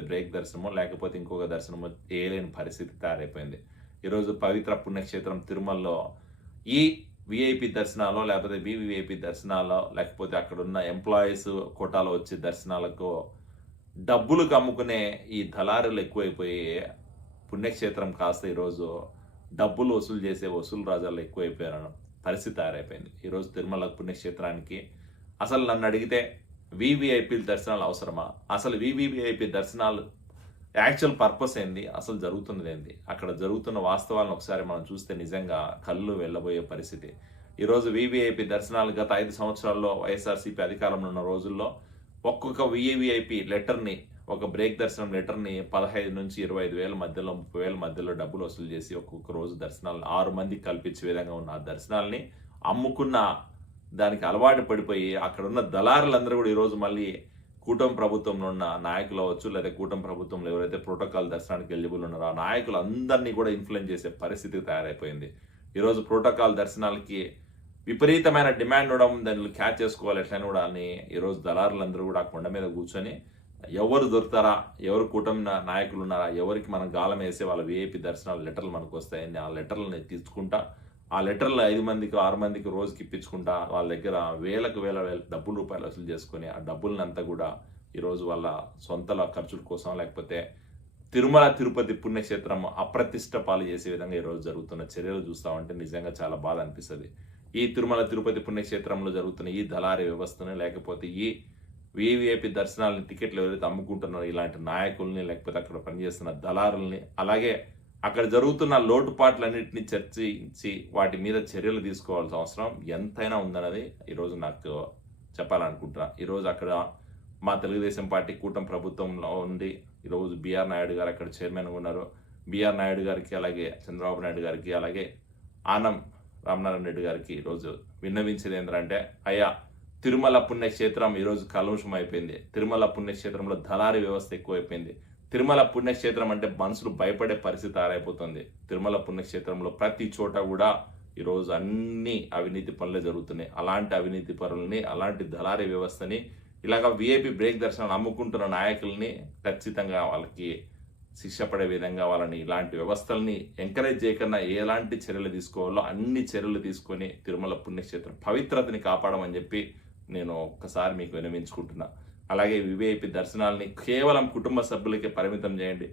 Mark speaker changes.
Speaker 1: Break దర్శనమో లేకపోతే ఇంకొక దర్శనమో చేయలేని పరిస్థితి తయారైపోయింది. ఈరోజు పవిత్ర పుణ్యక్షేత్రం తిరుమలలో ఈ విఐపి దర్శనాలు లేకపోతే వివిఐపి దర్శనాలు లేకపోతే అక్కడ ఉన్న ఎంప్లాయీస్ కోటాలో వచ్చే దర్శనాలకు డబ్బులు కమ్ముకునే ఈ దళారులు ఎక్కువైపోయి పుణ్యక్షేత్రం కాస్త ఈరోజు డబ్బులు వసూలు చేసే వసూలు రాజాలు ఎక్కువైపోయారు పరిస్థితి తయారైపోయింది. ఈరోజు తిరుమల పుణ్యక్షేత్రానికి అసలు నన్ను అడిగితే వివిఐపి దర్శనాలు అవసరమా? అసలు వివిఐపి దర్శనాలు యాక్చువల్ పర్పస్ ఏంది? అసలు జరుగుతున్నది ఏంది? అక్కడ జరుగుతున్న వాస్తవాలను ఒకసారి మనం చూస్తే నిజంగా కళ్ళు వెళ్ళబోయే పరిస్థితి. ఈరోజు వివిఐపి దర్శనాలు గత ఐదు సంవత్సరాల్లో వైఎస్ఆర్సీపీ అధికారంలో ఉన్న రోజుల్లో ఒక్కొక్క విఐవిఐపి లెటర్ని ఒక బ్రేక్ దర్శనం లెటర్ని పదహైదు నుంచి ఇరవై ఐదు వేల మధ్యలో ముప్పై వేల మధ్యలో డబ్బులు వసూలు చేసి ఒక్కొక్క రోజు దర్శనాలు ఆరు మందికి కల్పించే విధంగా ఉన్న ఆ దర్శనాల్ని అమ్ముకున్న దానికి అలవాటు పడిపోయి అక్కడ ఉన్న దళారులందరూ కూడా ఈరోజు మళ్ళీ కూటమి ప్రభుత్వంలో ఉన్న నాయకులు అవ్వచ్చు లేదా కూటమి ప్రభుత్వంలో ఎవరైతే ప్రోటోకాల్ దర్శనానికి ఎలిజిబుల్ ఉన్నారో ఆ నాయకులు అందరినీ కూడా ఇన్ఫ్లుయెన్స్ చేసే పరిస్థితి తయారైపోయింది. ఈరోజు ప్రోటోకాల్ దర్శనాలకి విపరీతమైన డిమాండ్ ఉండడం దాన్ని క్యాచ్ చేసుకోవాలి ఎట్లని కూడా అని ఈరోజు దళారులందరూ కూడా ఆ కొండ మీద కూర్చొని ఎవరు దొరుకుతారా ఎవరు కూటమి నాయకులు ఉన్నారా ఎవరికి మనం గాలం వేసే వాళ్ళ విఐపి దర్శనాలు లెటర్లు మనకు వస్తాయని ఆ లెటర్లని తీసుకుంటా ఆ లెటర్లు ఐదు మందికి ఆరు మందికి రోజుకి ఇప్పించుకుంటా వాళ్ళ దగ్గర వేలకు వేల వేల డబ్బులు రూపాయలు వసూలు చేసుకొని ఆ డబ్బులను అంతా కూడా ఈరోజు వాళ్ళ సొంతల ఖర్చుల కోసం లేకపోతే తిరుమల తిరుపతి పుణ్యక్షేత్రం అప్రతిష్ట పాలు చేసే విధంగా ఈరోజు జరుగుతున్న చర్యలు చూస్తామంటే నిజంగా చాలా బాధ అనిపిస్తుంది. ఈ తిరుమల తిరుపతి పుణ్యక్షేత్రంలో జరుగుతున్న ఈ దళారీ వ్యవస్థను లేకపోతే ఈ వివిఐపి దర్శనాలని టికెట్లు ఎవరైతే అమ్ముకుంటున్నారో ఇలాంటి నాయకుల్ని లేకపోతే అక్కడ పనిచేస్తున్న దళారుల్ని అలాగే అక్కడ జరుగుతున్న లోటుపాట్లన్నింటినీ చర్చించి వాటి మీద చర్యలు తీసుకోవాల్సిన అవసరం ఎంతైనా ఉందన్నది ఈరోజు నాకు చెప్పాలనుకుంటున్నా. ఈరోజు అక్కడ మా తెలుగుదేశం పార్టీ కూటమి ప్రభుత్వంలో ఉండి ఈరోజు బీఆర్ నాయుడు గారు అక్కడ చైర్మన్గా ఉన్నారు. బీఆర్ నాయుడు గారికి అలాగే చంద్రబాబు నాయుడు గారికి అలాగే ఆనం రామనారాయణ రెడ్డి గారికి ఈరోజు విన్నవించేది ఏంటంటే అయ్యా తిరుమల పుణ్యక్షేత్రం ఈరోజు కలుషం అయిపోయింది. తిరుమల పుణ్యక్షేత్రంలో దళారీ వ్యవస్థ ఎక్కువైపోయింది. తిరుమల పుణ్యక్షేత్రం అంటే మనుషులు భయపడే పరిస్థితి తయారైపోతుంది. తిరుమల పుణ్యక్షేత్రంలో ప్రతి చోట కూడా ఈరోజు అన్ని అవినీతి పనులు జరుగుతున్నాయి. అలాంటి అవినీతి పనులని అలాంటి దళారీ వ్యవస్థని ఇలాగ విఐపి బ్రేక్ దర్శనాలు అమ్ముకుంటున్న నాయకుల్ని ఖచ్చితంగా వాళ్ళకి శిక్ష పడే విధంగా వాళ్ళని ఇలాంటి వ్యవస్థల్ని ఎంకరేజ్ చేయకుండా ఎలాంటి చర్యలు తీసుకోవాలో అన్ని చర్యలు తీసుకొని తిరుమల పుణ్యక్షేత్రం పవిత్రతని కాపాడమని చెప్పి నేను ఒక్కసారి మీకు వినమించుకుంటున్నా. అలాగే వివేపి దర్శనాల్ని కేవలం కుటుంబ సభ్యులకే పరిమితం చేయండి.